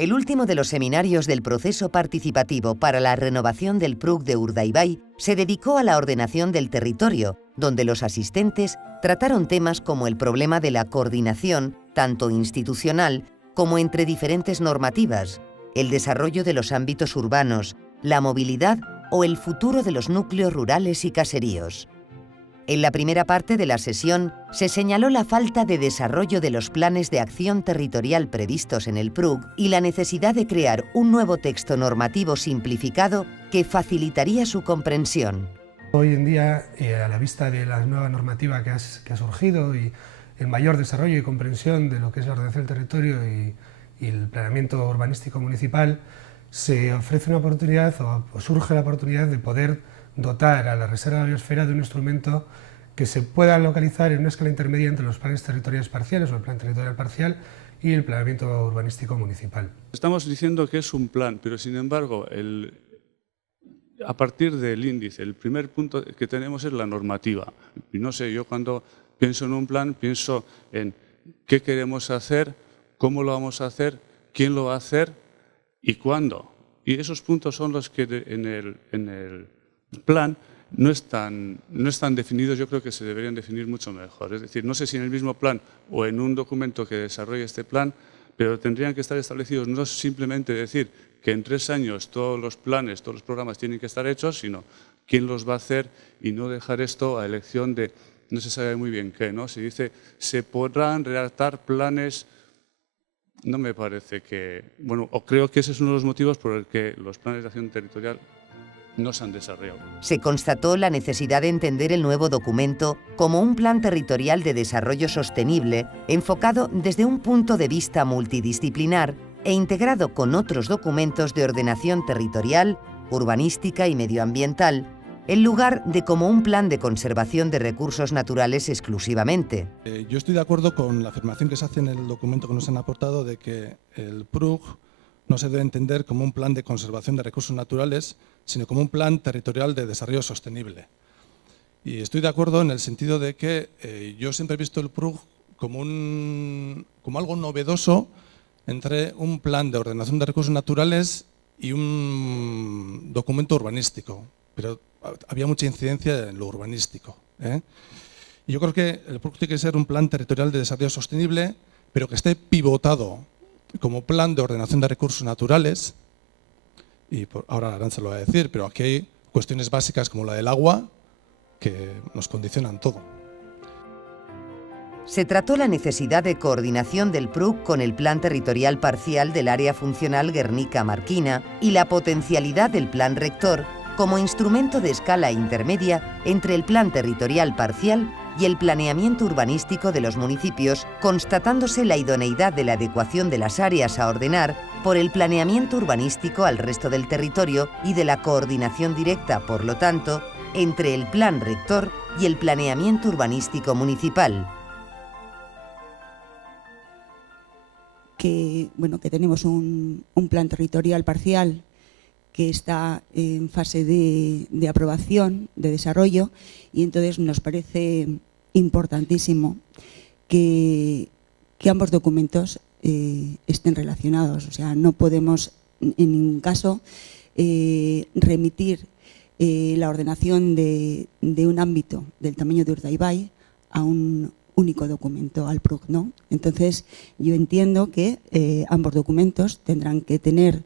El último de los seminarios del proceso participativo para la renovación del PRUC de Urdaibai se dedicó a la ordenación del territorio, donde los asistentes trataron temas como el problema de la coordinación, tanto institucional como entre diferentes normativas, el desarrollo de los ámbitos urbanos, la movilidad o el futuro de los núcleos rurales y caseríos. En la primera parte de la sesión se señaló la falta de desarrollo de los planes de acción territorial previstos en el PRUC y la necesidad de crear un nuevo texto normativo simplificado que facilitaría su comprensión. Hoy en día, a la vista de la nueva normativa que ha surgido y el mayor desarrollo y comprensión de lo que es la ordenación del territorio y el planeamiento urbanístico municipal, se ofrece una oportunidad o surge la oportunidad de poder dotar a la Reserva de la Biosfera de un instrumento que se pueda localizar en una escala intermedia entre los planes territoriales parciales o el plan territorial parcial y el planeamiento urbanístico municipal. Estamos diciendo que es un plan, pero sin embargo, a partir del índice, el primer punto que tenemos es la normativa. Y no sé, yo cuando pienso en un plan, pienso en qué queremos hacer, cómo lo vamos a hacer, quién lo va a hacer y cuándo. Y esos puntos son los que en el plan no están definidos, yo creo que se deberían definir mucho mejor. Es decir, no sé si en el mismo plan o en un documento que desarrolle este plan, pero tendrían que estar establecidos no simplemente decir que en 3 años todos los planes, todos los programas tienen que estar hechos, sino quién los va a hacer y no dejar esto a elección de no se sabe muy bien qué, ¿no? Se dice, se podrán redactar planes. No me parece que, bueno, o creo que ese es uno de los motivos por el que los planes de acción territorial no se han desarrollado. Se constató la necesidad de entender el nuevo documento como un plan territorial de desarrollo sostenible enfocado desde un punto de vista multidisciplinar e integrado con otros documentos de ordenación territorial, urbanística y medioambiental, en lugar de como un plan de conservación de recursos naturales exclusivamente. Yo estoy de acuerdo con la afirmación que se hace en el documento que nos han aportado de que el PRUC no se debe entender como un plan de conservación de recursos naturales, sino como un plan territorial de desarrollo sostenible. Y estoy de acuerdo en el sentido de que yo siempre he visto el PRUC como algo novedoso entre un plan de ordenación de recursos naturales y un documento urbanístico, pero había mucha incidencia en lo urbanístico, ¿eh? Y yo creo que el PRUC tiene que ser un plan territorial de desarrollo sostenible, pero que esté pivotado como plan de ordenación de recursos naturales, y ahora Arantxa lo va a decir, pero aquí hay cuestiones básicas como la del agua que nos condicionan todo. Se trató la necesidad de coordinación del PRUC con el Plan Territorial Parcial del Área Funcional Guernica-Marquina y la potencialidad del Plan Rector como instrumento de escala intermedia entre el Plan Territorial Parcial y el planeamiento urbanístico de los municipios, constatándose la idoneidad de la adecuación de las áreas a ordenar por el planeamiento urbanístico al resto del territorio y de la coordinación directa, por lo tanto, entre el Plan Rector y el planeamiento urbanístico municipal. Que tenemos un plan territorial parcial que está en fase de aprobación, de desarrollo, y entonces nos parece importantísimo que ambos documentos estén relacionados. O sea, no podemos en ningún caso remitir la ordenación de un ámbito del tamaño de Urdaibai a un único documento, al PRUC, ¿no? Entonces, yo entiendo que ambos documentos tendrán que tener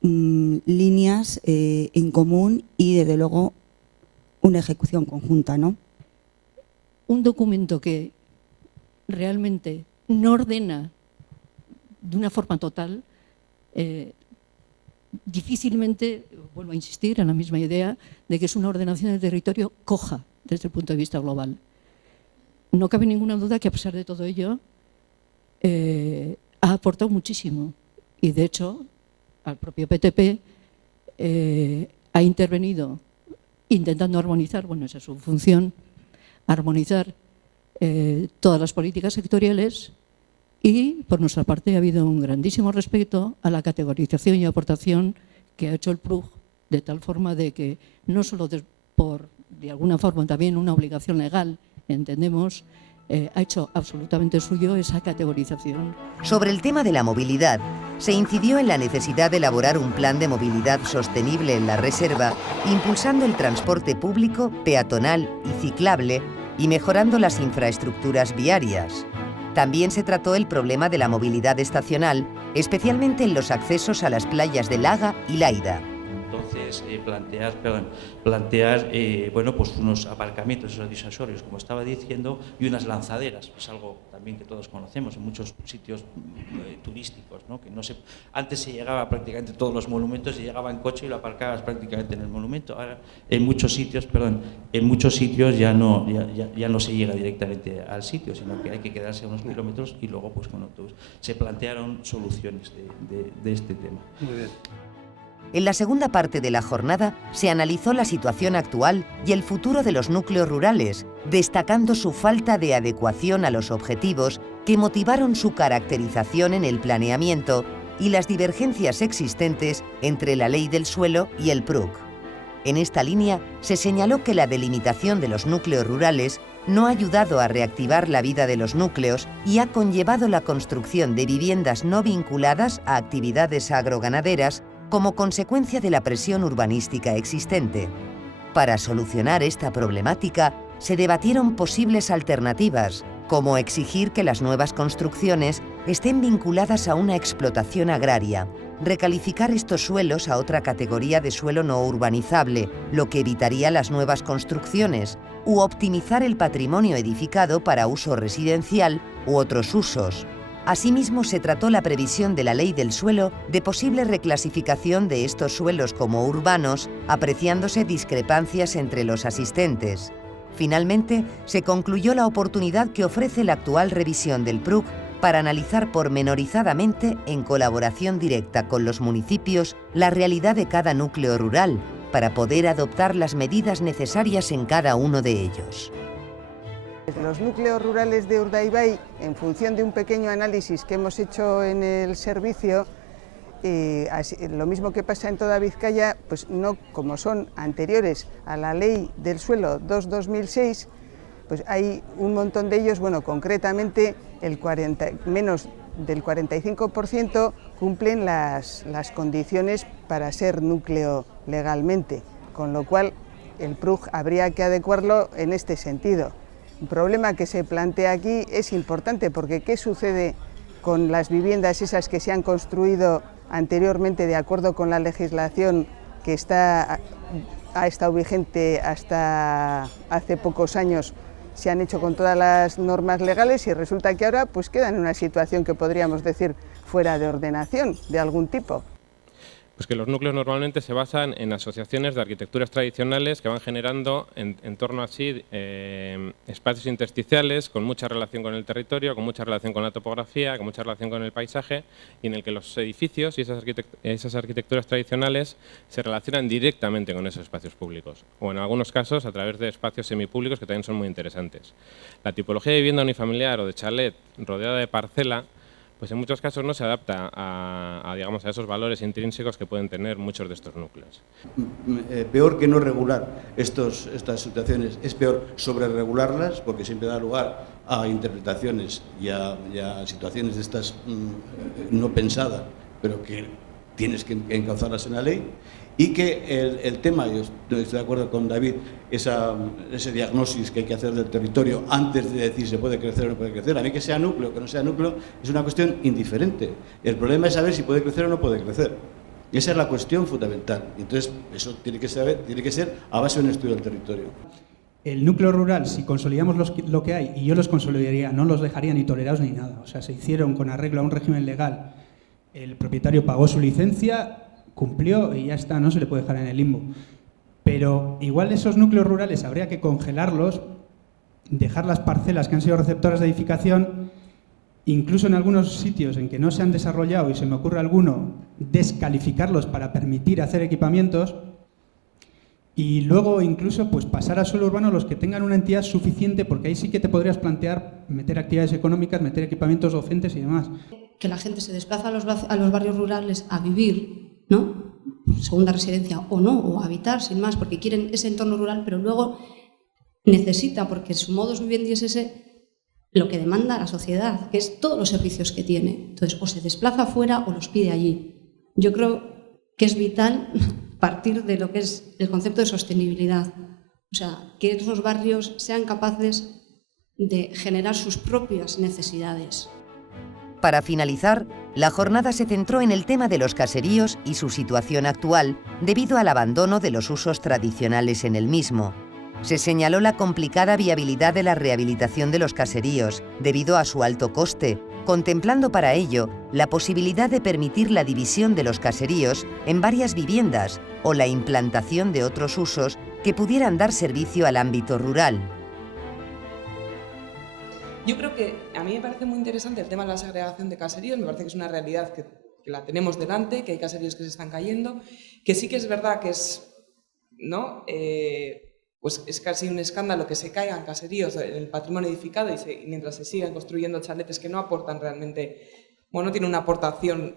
líneas en común y, desde luego, una ejecución conjunta, ¿no? Un documento que realmente no ordena de una forma total, difícilmente, vuelvo a insistir en la misma idea, de que es una ordenación del territorio coja desde el punto de vista global. No cabe ninguna duda que, a pesar de todo ello, ha aportado muchísimo. Y, de hecho, al propio PTP ha intervenido intentando armonizar, bueno, esa es su función, armonizar todas las políticas sectoriales, y, por nuestra parte, ha habido un grandísimo respeto a la categorización y aportación que ha hecho el PRUC, de tal forma de que no solo por, de alguna forma, también una obligación legal, entendemos, ha hecho absolutamente suyo esa categorización. Sobre el tema de la movilidad, se incidió en la necesidad de elaborar un plan de movilidad sostenible en la reserva, impulsando el transporte público, peatonal y ciclable y mejorando las infraestructuras viarias. También se trató el problema de la movilidad estacional, especialmente en los accesos a las playas de Laga y Laida. Entonces, bueno, pues unos aparcamientos esos disuasorios, como estaba diciendo, y unas lanzaderas, pues algo también que todos conocemos en muchos sitios turísticos, ¿no? Que antes se llegaba prácticamente a todos los monumentos, se llegaba en coche y lo aparcabas prácticamente en el monumento. Ahora en muchos sitios ya no se llega directamente al sitio, sino que hay que quedarse unos kilómetros y luego pues con autobús. Se plantearon soluciones de este tema. Muy bien. En la segunda parte de la jornada se analizó la situación actual y el futuro de los núcleos rurales, destacando su falta de adecuación a los objetivos que motivaron su caracterización en el planeamiento y las divergencias existentes entre la ley del suelo y el PRUC. En esta línea se señaló que la delimitación de los núcleos rurales no ha ayudado a reactivar la vida de los núcleos y ha conllevado la construcción de viviendas no vinculadas a actividades agroganaderas como consecuencia de la presión urbanística existente. Para solucionar esta problemática, se debatieron posibles alternativas, como exigir que las nuevas construcciones estén vinculadas a una explotación agraria, recalificar estos suelos a otra categoría de suelo no urbanizable, lo que evitaría las nuevas construcciones, u optimizar el patrimonio edificado para uso residencial u otros usos. Asimismo, se trató la previsión de la ley del suelo de posible reclasificación de estos suelos como urbanos, apreciándose discrepancias entre los asistentes. Finalmente, se concluyó la oportunidad que ofrece la actual revisión del PRUC para analizar pormenorizadamente, en colaboración directa con los municipios, la realidad de cada núcleo rural, para poder adoptar las medidas necesarias en cada uno de ellos. Los núcleos rurales de Urdaibai, en función de un pequeño análisis que hemos hecho en el servicio, lo mismo que pasa en toda Vizcaya, pues no, como son anteriores a la ley del suelo 2/2006, pues hay un montón de ellos, bueno, concretamente menos del 45% cumplen las condiciones para ser núcleo legalmente, con lo cual el PRUC habría que adecuarlo en este sentido. El problema que se plantea aquí es importante porque ¿qué sucede con las viviendas esas que se han construido anteriormente de acuerdo con la legislación que ha estado vigente hasta hace pocos años? Se han hecho con todas las normas legales y resulta que ahora pues quedan en una situación que podríamos decir fuera de ordenación de algún tipo. Pues que los núcleos normalmente se basan en asociaciones de arquitecturas tradicionales que van generando en torno a sí espacios intersticiales con mucha relación con el territorio, con mucha relación con la topografía, con mucha relación con el paisaje, y en el que los edificios y esas arquitecturas tradicionales se relacionan directamente con esos espacios públicos, o en algunos casos a través de espacios semipúblicos que también son muy interesantes. La tipología de vivienda unifamiliar o de chalet rodeada de parcela, pues en muchos casos no se adapta a esos valores intrínsecos que pueden tener muchos de estos núcleos. Peor que no regular estas situaciones, es peor sobreregularlas, porque siempre da lugar a interpretaciones y a situaciones de estas no pensadas, pero que tienes que encauzarlas en la ley. Y que el tema, yo estoy de acuerdo con David, ese diagnóstico que hay que hacer del territorio antes de decir se puede crecer o no puede crecer. A mí que sea núcleo o que no sea núcleo es una cuestión indiferente. El problema es saber si puede crecer o no puede crecer. Y esa es la cuestión fundamental. Entonces, eso tiene que ser a base de un estudio del territorio. El núcleo rural, si consolidamos lo que hay, y yo los consolidaría, no los dejaría ni tolerados ni nada. O sea, se hicieron con arreglo a un régimen legal. El propietario pagó su licencia, cumplió y ya está, no se le puede dejar en el limbo. Pero igual esos núcleos rurales habría que congelarlos, dejar las parcelas que han sido receptoras de edificación, incluso en algunos sitios en que no se han desarrollado, y se me ocurre alguno, descalificarlos para permitir hacer equipamientos, y luego incluso pues pasar a suelo urbano los que tengan una entidad suficiente, porque ahí sí que te podrías plantear meter actividades económicas, meter equipamientos docentes y demás. Que la gente se desplaza a los barrios rurales a vivir, ¿no? Segunda residencia o no, o habitar sin más, porque quieren ese entorno rural, pero luego necesita, porque su modus vivendi es ese, lo que demanda la sociedad, que es todos los servicios que tiene. Entonces, o se desplaza fuera o los pide allí. Yo creo que es vital partir de lo que es el concepto de sostenibilidad. O sea, que esos barrios sean capaces de generar sus propias necesidades. Para finalizar, la jornada se centró en el tema de los caseríos y su situación actual debido al abandono de los usos tradicionales en el mismo. Se señaló la complicada viabilidad de la rehabilitación de los caseríos debido a su alto coste, contemplando para ello la posibilidad de permitir la división de los caseríos en varias viviendas o la implantación de otros usos que pudieran dar servicio al ámbito rural. Yo creo que a mí me parece muy interesante el tema de la segregación de caseríos, me parece que es una realidad que la tenemos delante, que hay caseríos que se están cayendo, que sí que es verdad que es, ¿no? Pues es casi un escándalo que se caigan caseríos en el patrimonio edificado y mientras se sigan construyendo chaletes que no aportan realmente, bueno, no tienen una aportación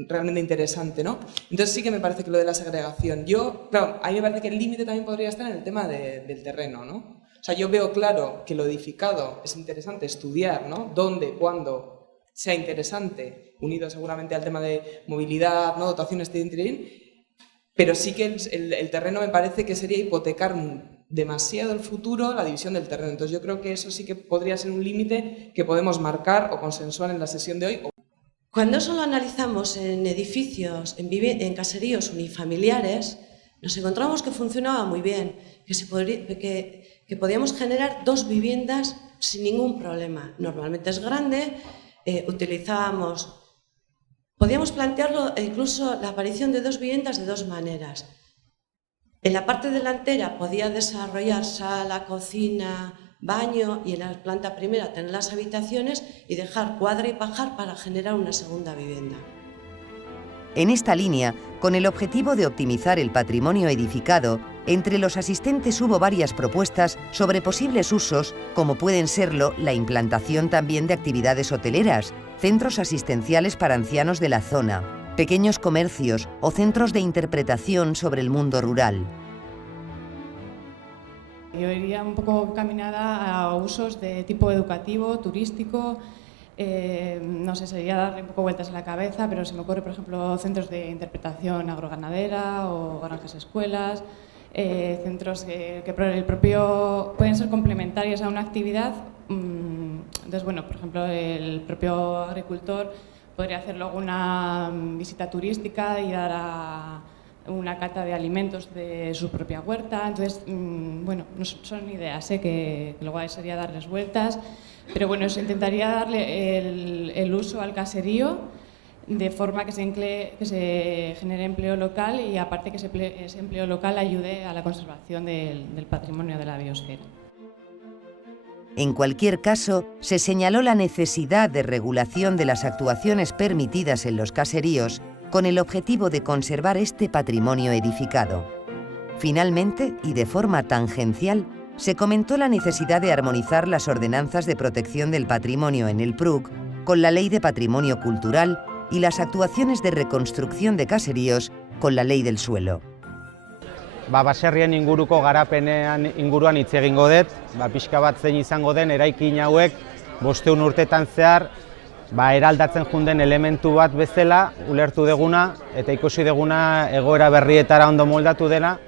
realmente interesante, ¿no? Entonces sí que me parece que lo de la segregación. Claro, a mí me parece que el límite también podría estar en el tema del terreno, ¿no? O sea, yo veo claro que lo edificado es interesante estudiar, ¿no? Dónde, cuándo sea interesante, unido seguramente al tema de movilidad, ¿no? Dotaciones de interín, pero sí que el terreno me parece que sería hipotecar demasiado el futuro, la división del terreno. Entonces yo creo que eso sí que podría ser un límite que podemos marcar o consensuar en la sesión de hoy. Cuando eso lo analizamos en edificios, en caseríos unifamiliares, nos encontramos que funcionaba muy bien, que podíamos generar 2 viviendas sin ningún problema. Normalmente es grande, podíamos plantearlo incluso la aparición de 2 viviendas de 2 maneras. En la parte delantera podía desarrollar sala, cocina, baño y en la planta primera tener las habitaciones y dejar cuadra y pajar para generar una segunda vivienda. En esta línea, con el objetivo de optimizar el patrimonio edificado, entre los asistentes hubo varias propuestas sobre posibles usos, como pueden serlo la implantación también de actividades hoteleras, centros asistenciales para ancianos de la zona, pequeños comercios o centros de interpretación sobre el mundo rural. Yo iría un poco encaminada a usos de tipo educativo, turístico. No sé, sería darle un poco vueltas en la cabeza, pero se me ocurre, por ejemplo, centros de interpretación agroganadera o granjas escuelas, centros que por el propio pueden ser complementarios a una actividad. Entonces, bueno, por ejemplo, el propio agricultor podría hacer luego una visita turística y dar a una cata de alimentos de su propia huerta. Entonces, bueno, no son ideas, que luego sería darles vueltas. Pero bueno, se intentaría darle el uso al caserío de forma que se genere empleo local y aparte que ese empleo local ayude a la conservación del patrimonio de la biosfera. En cualquier caso, se señaló la necesidad de regulación de las actuaciones permitidas en los caseríos con el objetivo de conservar este patrimonio edificado. Finalmente, y de forma tangencial, se comentó la necesidad de armonizar las ordenanzas de protección del patrimonio en el PRUC con la Ley de Patrimonio Cultural y las actuaciones de reconstrucción de caseríos con la Ley del Suelo. Baserrien inguruko garapenean inguruan hitz egingo dut, pixka bat zein izango den eraikin hauek 500 urtetan zehar eraldatzen junden elementu bat bezala ulertu deguna eta ikusi deguna egoera berrietara ondo moldatu dela.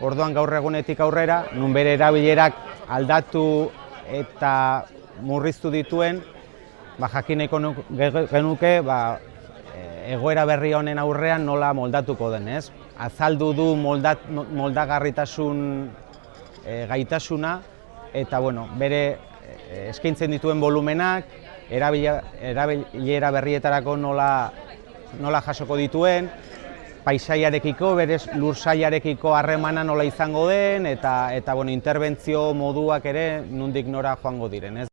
Orduan gaur egunetik aurrera, nun bere erabilerak aldatu eta murriztu dituen, jakin nahiko genuke egoera berri honen aurrean nola moldatuko den, ez? Azaldu du moldagarritasun gaitasuna eta bere eskaintzen dituen volumenak, erabilera berrietarako nola jasoko dituen, paisaiarekiko, bere lursailarekiko harremana nola izango den eta interbentzio moduak ere nondik nora joango diren, ez?